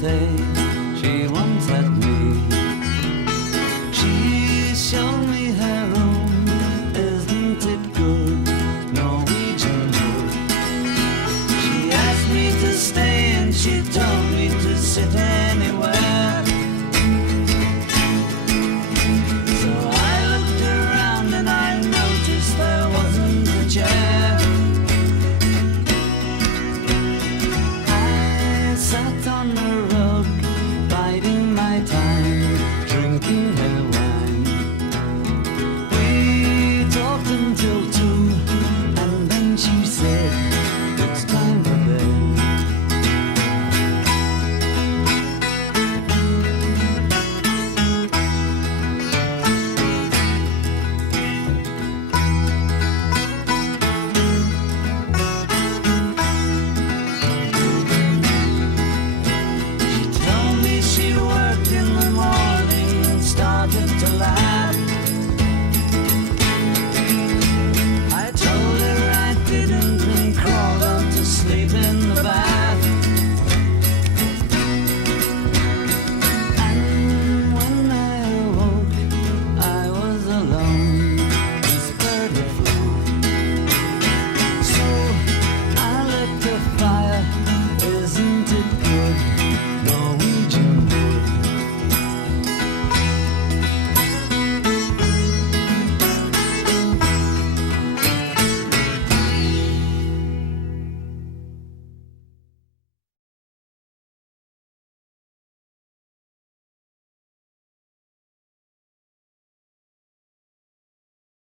say she once had me. She showed me her room, isn't it good? Norwegian wood. She asked me to stay and she told me to sit in.